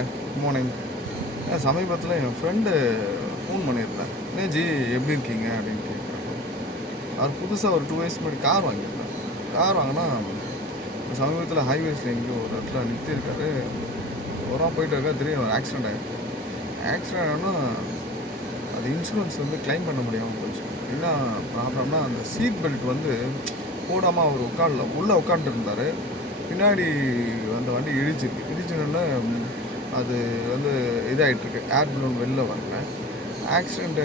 மார்னிங்க. Good morning. சமீபத்தில் என் friend phone பண்ணியிருந்தேன். "ஜி எப்படி இருக்கீங்க?" அப்படின்னு கேட்குறப்போ, அவர் புதுசாக ஒரு 2 இயர்ஸ் முன்னாடி கார் வாங்கியிருந்தார். கார் வாங்கினா சமீபத்தில் ஹைவேஸில் எங்கேயோ ஒரு இடத்துல நிறுத்தியிருக்காரு. ஒரு நாள் போயிட்டு இருக்கா, திடீர்னு ஒரு ஆக்சிடென்ட் ஆகிருக்கு. ஆக்சிடென்ட் ஆனால் அது இன்சூரன்ஸ் வந்து கிளைம் பண்ண முடியாமல் போச்சு. என்ன ப்ராப்ளம்னா, அந்த சீட் பெல்ட் வந்து போடாமல் அவர் உள்ளே உட்காந்துருந்தார். பின்னாடி அந்த வண்டி இடிச்சினோடனே அது வந்து இதாகிட்டுருக்கு. ஏர் பலூன் வெளில வரல. ஆக்சிடெண்ட்டு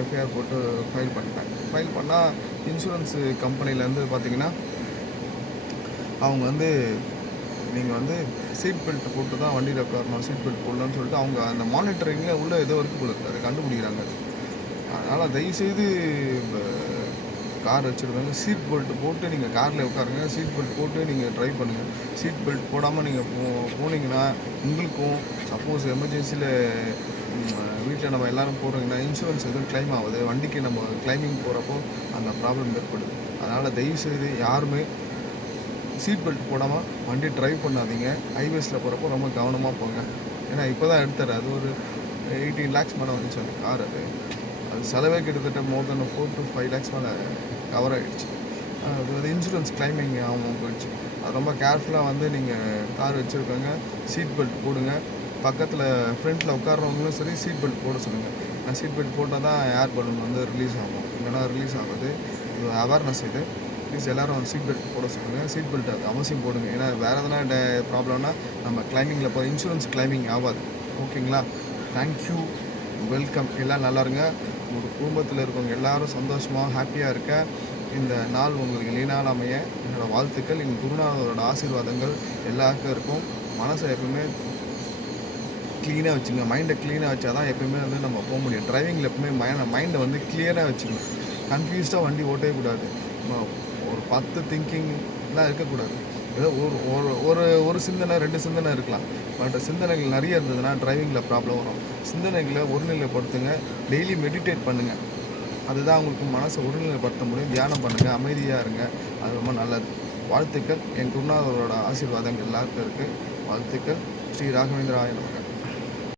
எஃப்ஐஆர் போட்டு ஃபைல் பண்ணிட்டேன். ஃபைல் பண்ணால் இன்சூரன்ஸு கம்பெனிலேருந்து பார்த்தீங்கன்னா, அவங்க வந்து நீங்கள் வந்து சீட் பெல்ட் போட்டு தான் வண்டியில் உட்காரணும், சீட் பெல்ட் போடலன்னு சொல்லிட்டு அவங்க அந்த மானிட்டரிங்கில் உள்ள ஏதோ வரைக்கும் போல இருக்குது, அதை கண்டுபிடிக்கிறாங்க. அதனால் தயவுசெய்து கார் வச்சுருக்காங்க, சீட் பெல்ட் போட்டு நீங்கள் காரில் உட்காருங்க. சீட் பெல்ட் போட்டு நீங்கள் ட்ரைவ் பண்ணுங்கள். சீட் பெல்ட் போடாமல் நீங்கள் போனீங்கன்னா உங்களுக்கும் சப்போஸ் எமர்ஜென்சியில் வீட்டில் நம்ம எல்லோரும் போடுறீங்கன்னா இன்சூரன்ஸ் எதுவும் கிளைம் ஆகுது. வண்டிக்கு நம்ம கிளைமிங் போகிறப்போ அந்த ப்ராப்ளம் ஏற்படுது. அதனால் தயவுசெய்து யாருமே சீட் பெல்ட் போடாமல் வண்டி ட்ரைவ் பண்ணாதீங்க. ஹைவேஸில் போகிறப்போ ரொம்ப கவனமாக போங்க. ஏன்னா இப்போ தான் எடுத்தார். அது ஒரு 18 lakhs மேலே வந்துச்சு அந்த கார். அது செலவே கிட்டத்தட்ட மோர் தென் 4 to 5 lakhs மேலே கவர் ஆகிடுச்சு. அது வந்து இன்சூரன்ஸ் கிளைமிங் ஆகாமல் போயிடுச்சு. அது ரொம்ப கேர்ஃபுல்லாக வந்து நீங்கள் கார் வச்சுருக்கோங்க, சீட் பெல்ட் போடுங்க. பக்கத்தில் ஃப்ரண்ட்டில் உட்கார்றவங்களும் சரி சீட் பெல்ட் போட சொல்லுங்கள். நான் சீட் பெல்ட் போட்டால் தான் ஏர் பலூன் வந்து ரிலீஸ் ஆகும், இல்லைனா ரிலீஸ் ஆகுது. இது அவேர்னஸ். இது ப்ளீஸ் எல்லோரும் சீட் பெல்ட் போட சொல்லுங்கள். சீட் பெல்ட் அது அவசியம் போடுங்க. ஏன்னா வேறு எதனா ப்ராப்ளம்னா நம்ம கிளைமிங்கில் போய் இன்சூரன்ஸ் கிளைமிங் ஆகாது. ஓகேங்களா? Thank you, welcome. எல்லாம் நல்லா இருங்க. உங்கள் குடும்பத்தில் இருக்கவங்க எல்லோரும் சந்தோஷமாக ஹாப்பியாக இருக்க இந்த நாள் உங்களுக்கு நீநாள் அமைய என்னோடய வாழ்த்துக்கள். எங்கள் குருநாதரோட ஆசீர்வாதங்கள் எல்லாருக்கும் இருக்கும். மனசை எப்பவுமே க்ளீனாக வச்சுங்க. மைண்டை க்ளீனாக வச்சா தான் எப்போயுமே வந்து நம்ம போக முடியும். டிரைவிங்கில் எப்பவுமே மைண்டை வந்து கிளியராக வச்சுக்கணும். கன்ஃபியூஸ்டாக வண்டி ஓட்டவே கூடாது. ஒரு 10 திங்கிங்லாம் இருக்கக்கூடாது. ஏதோ ஒரு சிந்தனை 2 சிந்தனை இருக்கலாம். பட் சிந்தனைகள் நிறைய இருந்ததுன்னா டிரைவிங்கில் ப்ராப்ளம் வரும். சிந்தனைகளை ஒருநிலைப்படுத்துங்க. டெய்லி மெடிடேட் பண்ணுங்கள். அதுதான் உங்களுக்கு மனசை ஒருநிலைப்படுத்த முடியும். தியானம் பண்ணுங்கள், அமைதியாக இருங்க. அது ரொம்ப நல்லது. வாழ்த்துக்கள். என் குருநாதரோட ஆசீர்வாதங்கள் எல்லாருக்கும் இருக்குது. வாழ்த்துக்கள். ஸ்ரீ ராகவேந்திராய நமக.